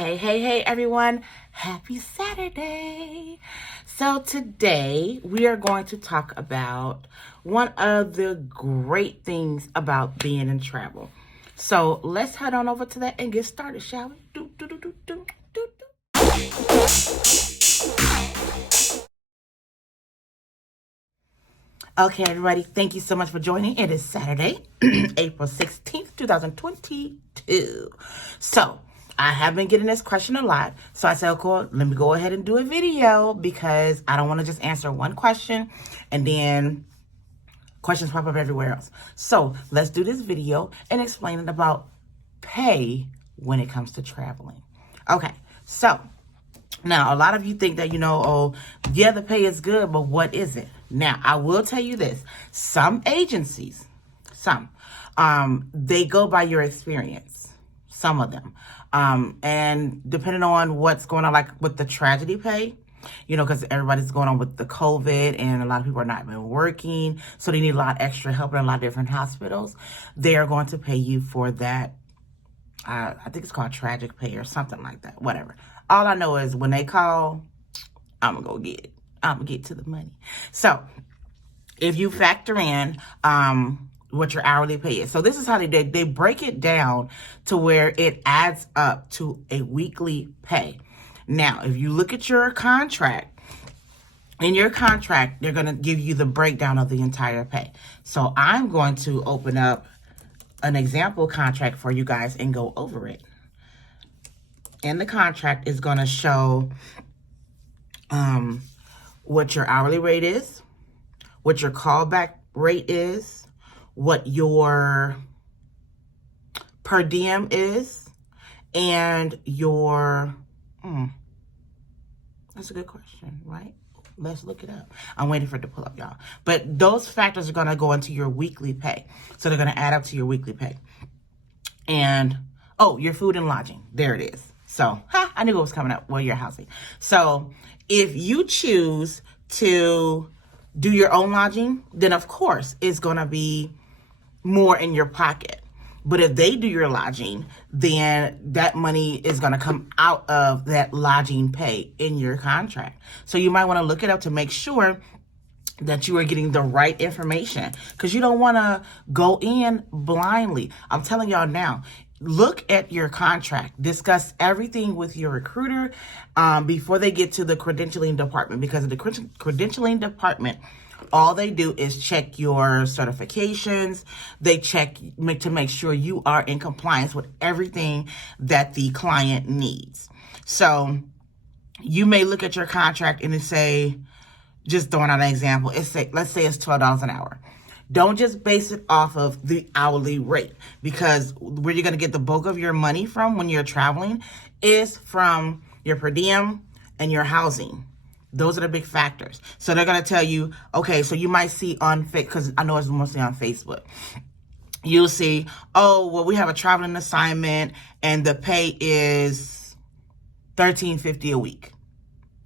Hey, everyone. Happy Saturday. So today we are going to talk about one of the great things about being in travel. So let's head on over to that and get started, shall we? Okay, everybody, thank you so much for joining. It is Saturday, April 16th, 2022. So I have been getting this question a lot. So I said, okay, let me go ahead and do a video because I don't want to just answer one question and then questions pop up everywhere else. So let's do this video and explain it about pay when it comes to traveling. Okay, so now, a lot of you think that, oh, yeah, the pay is good, but what is it? Now, I will tell you this. Some agencies, they go by your experience. Some of them. And depending on what's going on, like with the tragedy pay, because everybody's going on with the COVID and a lot of people are not even working. So they need a lot of extra help in a lot of different hospitals. They are going to pay you for that. I think it's called tragic pay or something like that, whatever. All I know is when they call, I'm going to go get it. I'm going to get to the money. So if you factor in what your hourly pay is. So this is how they break it down to where it adds up to a weekly pay. Now, if you look at your contract, in your contract, they're going to give you the breakdown of the entire pay. So I'm going to open up an example contract for you guys and go over it. And the contract is going to show what your hourly rate is, what your callback rate is, what your per diem is, and your... that's a good question, right? Let's look it up. I'm waiting for it to pull up, y'all. But those factors are going to go into your weekly pay. So they're going to add up to your weekly pay. And, your food and lodging. There it is. So, I knew it was coming up. Well, your housing. So, if you choose to do your own lodging, then of course, it's going to be more in your pocket. But if they do your lodging, then that money is going to come out of that lodging pay in your contract. So you might want to look it up to make sure that you are getting the right information, because you don't want to go in blindly. I'm telling y'all now, look at your contract, discuss everything with your recruiter before they get to the credentialing department, because the credentialing department, all they do is check your certifications. They check to make sure you are in compliance with everything that the client needs. So you may look at your contract and it say, just throwing out an example, let's say it's $12 an hour. Don't just base it off of the hourly rate, because where you're going to get the bulk of your money from when you're traveling is from your per diem and your housing. Those are the big factors. So they're going to tell you, okay, so you might see on, because I know it's mostly on Facebook, you'll see, we have a traveling assignment and the pay is $13.50 a week,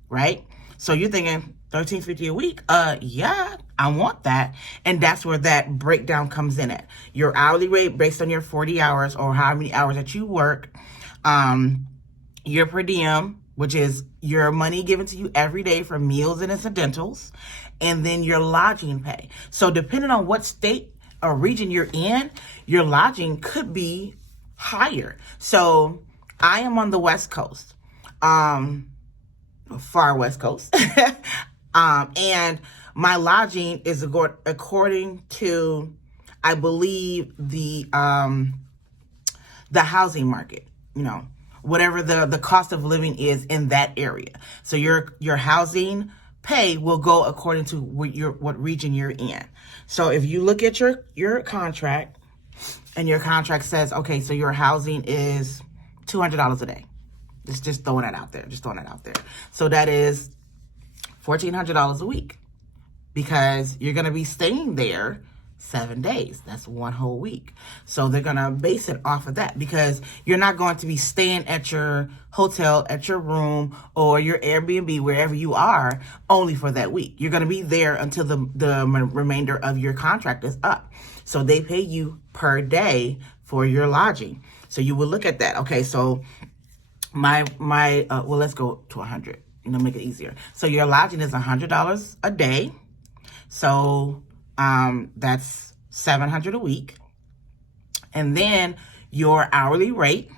right? So you're thinking $13.50 a week? Yeah, I want that. And that's where that breakdown comes in at. Your hourly rate based on your 40 hours or how many hours that you work, your per diem, which is your money given to you every day for meals and incidentals, and then your lodging pay. So depending on what state or region you're in, your lodging could be higher. So I am on the West Coast, far West Coast, and my lodging is according to, I believe, the housing market, whatever the cost of living is in that area. So your housing pay will go according to what region you're in. So if you look at your contract and your contract says, okay, so your housing is $200 a day. Just throwing that out there. So that is $1,400 a week, because you're going to be staying there 7 days. That's one whole week. So they're going to base it off of that, because you're not going to be staying at your hotel, at your room, or your Airbnb, wherever you are, only for that week. You're going to be there until the remainder of your contract is up. So they pay you per day for your lodging. So you will look at that. Okay, so well, let's go to 100, make it easier. So your lodging is $100 a day. So, that's $700 a week. And then your hourly rate,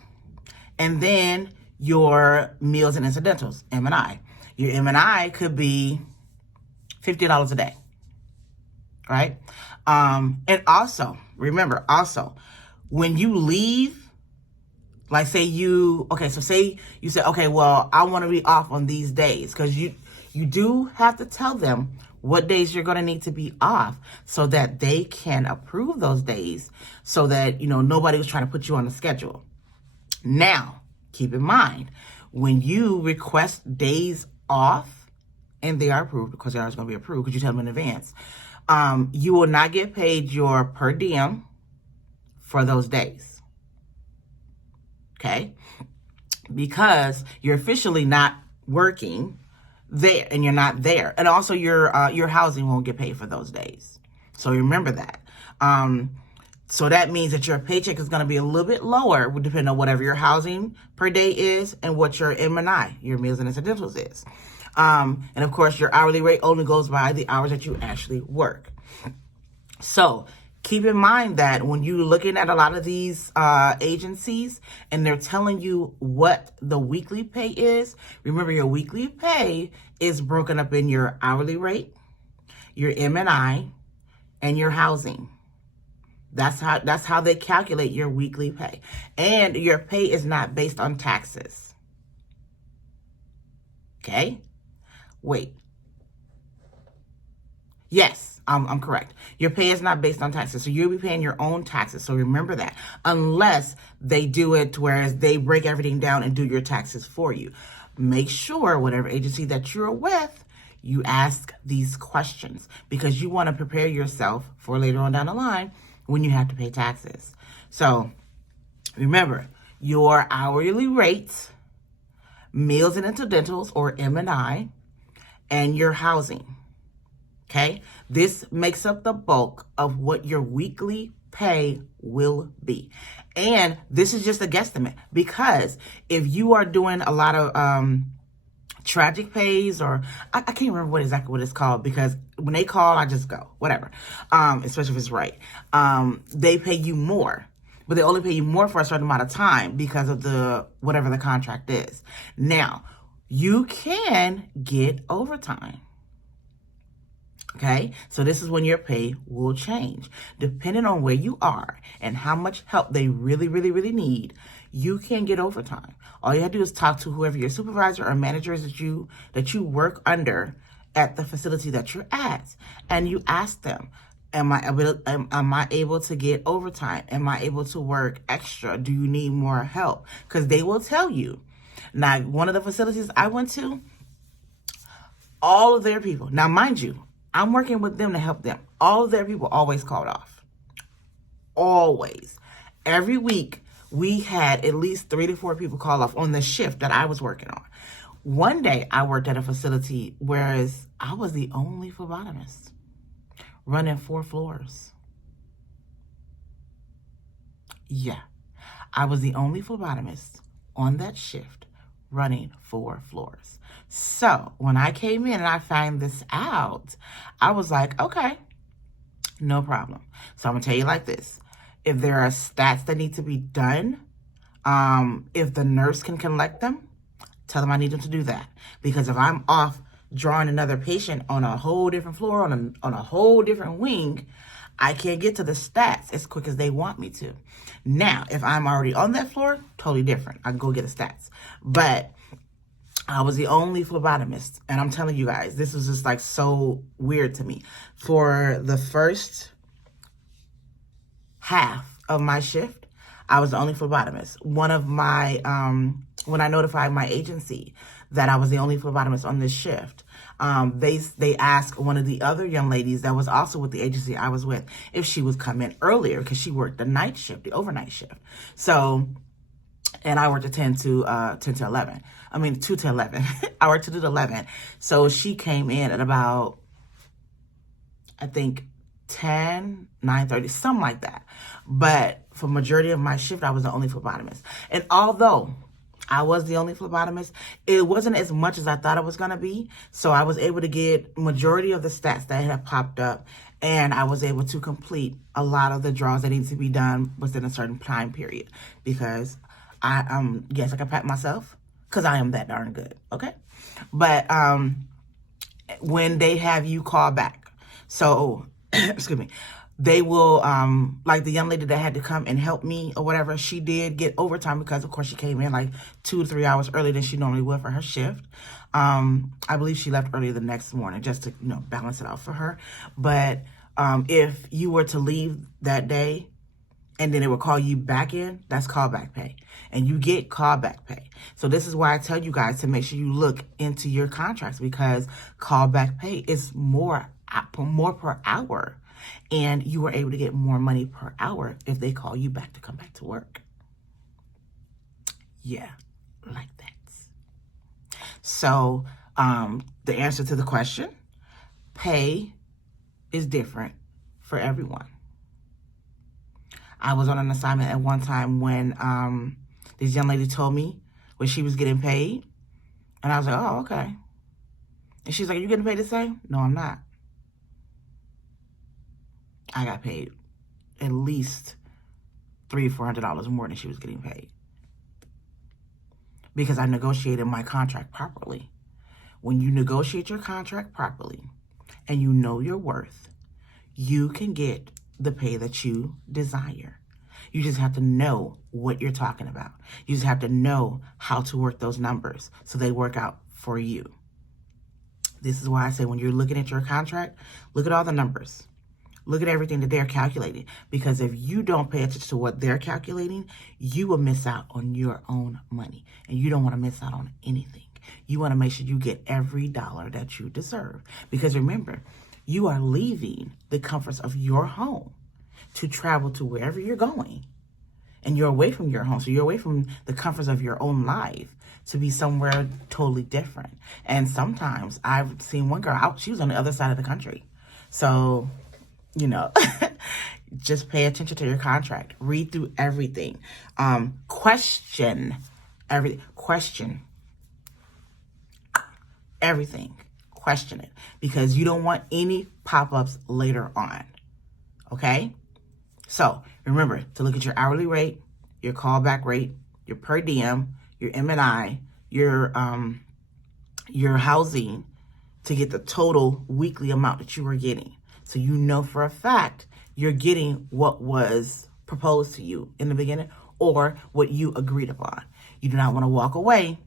and then your meals and incidentals, M&I. Your M&I could be $50 a day, right? And also, remember, when you leave, like say you say, okay, well, I want to be off on these days, because you do have to tell them what days you're going to need to be off so that they can approve those days, so that, nobody was trying to put you on the schedule. Now, keep in mind, when you request days off and they are approved, because they are going to be approved because you tell them in advance, you will not get paid your per diem for those days. Okay? Because you're officially not working there, and you're not there. And also your housing won't get paid for those days. So remember that. So that means that your paycheck is going to be a little bit lower, depending on whatever your housing per day is and what your M&I, your meals and incidentals, is. And of course, your hourly rate only goes by the hours that you actually work. So keep in mind that when you're looking at a lot of these agencies and they're telling you what the weekly pay is, remember your weekly pay is broken up in your hourly rate, your M&I, and your housing. That's how they calculate your weekly pay. And your pay is not based on taxes. Okay? Wait. Yes, I'm correct. Your pay is not based on taxes. So you'll be paying your own taxes. So remember that. Unless they do it whereas they break everything down and do your taxes for you. Make sure whatever agency that you're with, you ask these questions, because you want to prepare yourself for later on down the line when you have to pay taxes. So remember, your hourly rates, meals and incidentals, or M&I, and your housing. Okay? This makes up the bulk of what your weekly pay will be. And this is just a guesstimate, because if you are doing a lot of tragic pays, or I can't remember exactly what it's called, because when they call, I just go, whatever. Especially if it's right. They pay you more, but they only pay you more for a certain amount of time because of whatever the contract is. Now, you can get overtime. Okay, so this is when your pay will change. Depending on where you are and how much help they really, really, really need, you can get overtime. All you have to do is talk to whoever your supervisor or manager is that you work under at the facility that you're at, and you ask them, am I able to get overtime? Am I able to work extra? Do you need more help? Because they will tell you. Now, one of the facilities I went to, all of their people, now mind you, I'm working with them to help them. All of their people always called off. Always. Every week, we had at least 3 to 4 people call off on the shift that I was working on. One day, I worked at a facility whereas I was the only phlebotomist running 4 floors. Yeah, I was the only phlebotomist on that shift running 4 floors. So when I came in and I found this out, I was like, okay, no problem. So I'm gonna tell you like this. If there are stats that need to be done, if the nurse can collect them, tell them I need them to do that. Because if I'm off drawing another patient on a whole different floor, on a whole different wing, I can't get to the stats as quick as they want me to. Now, if I'm already on that floor, totally different. I can go get the stats. But I was the only phlebotomist. And I'm telling you guys, this was just like so weird to me. For the first half of my shift, I was the only phlebotomist. One of my, when I notified my agency that I was the only phlebotomist on this shift, they asked one of the other young ladies that was also with the agency I was with if she would come in earlier, because she worked the night shift, the overnight shift. So, and I worked at 10 to 11. I mean, 2 to 11. I worked 2 to 11. So she came in at about, I think, 10, 9:30, something like that. But for majority of my shift, I was the only phlebotomist. And although I was the only phlebotomist. It wasn't as much as I thought it was going to be. So I was able to get majority of the stats that had popped up. And I was able to complete a lot of the draws that needed to be done within a certain time period. Because yes, I can pat myself. Because I am that darn good. Okay? But when they have you call back. So, excuse me. They will, like the young lady that had to come and help me or whatever, she did get overtime because, of course, she came in like 2 to 3 hours earlier than she normally would for her shift. I believe she left early the next morning just to, balance it out for her. But if you were to leave that day and then it will call you back in, that's callback pay. And you get callback pay. So this is why I tell you guys to make sure you look into your contracts, because callback pay is more per hour. And you are able to get more money per hour if they call you back to come back to work. Yeah, like that. So the answer to the question, pay is different for everyone. I was on an assignment at one time when this young lady told me when she was getting paid. And I was like, oh, okay. And she's like, are you getting paid the same? No, I'm not. I got paid at least $300-400 more than she was getting paid. Because I negotiated my contract properly. When you negotiate your contract properly and you know your worth, you can get the pay that you desire. You just have to know what you're talking about. You just have to know how to work those numbers so they work out for you. This is why I say when you're looking at your contract, look at all the numbers. Look at everything that they're calculating. Because if you don't pay attention to what they're calculating, you will miss out on your own money. And you don't want to miss out on anything. You want to make sure you get every dollar that you deserve. Because remember, you are leaving the comforts of your home to travel to wherever you're going. And you're away from your home. So you're away from the comforts of your own life to be somewhere totally different. And sometimes I've seen one girl out, she was on the other side of the country. So, just pay attention to your contract. Read through everything. Question everything. Question everything. Question it. Because you don't want any pop-ups later on. Okay? So, remember to look at your hourly rate, your callback rate, your per diem, your M&I, your housing, to get the total weekly amount that you are getting. So you know for a fact you're getting what was proposed to you in the beginning or what you agreed upon. You do not want to walk away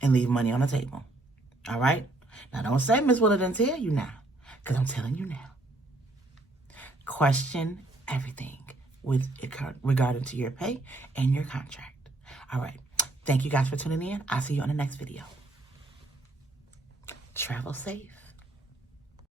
and leave money on the table. All right? Now, don't say Miss Willa didn't tell you now, because I'm telling you now. Question everything with regarding to your pay and your contract. All right. Thank you guys for tuning in. I'll see you on the next video. Travel safe.